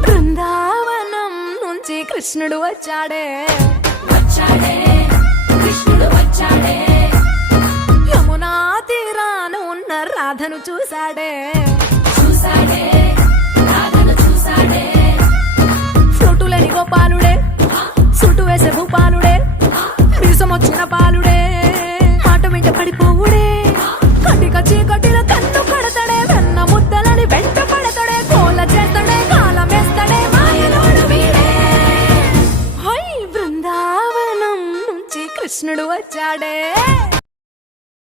బృందావనం నుంచి కృష్ణుడు వచ్చాడే కృష్ణుడు వచ్చాడే యమునా తీరాన ఉన్న రాధను చూశాడే రాధను చూసాడే ఫ్లూటులేని గోపాలుడే సుట్టు వేసే భూపాలుడే మీసం వచ్చిన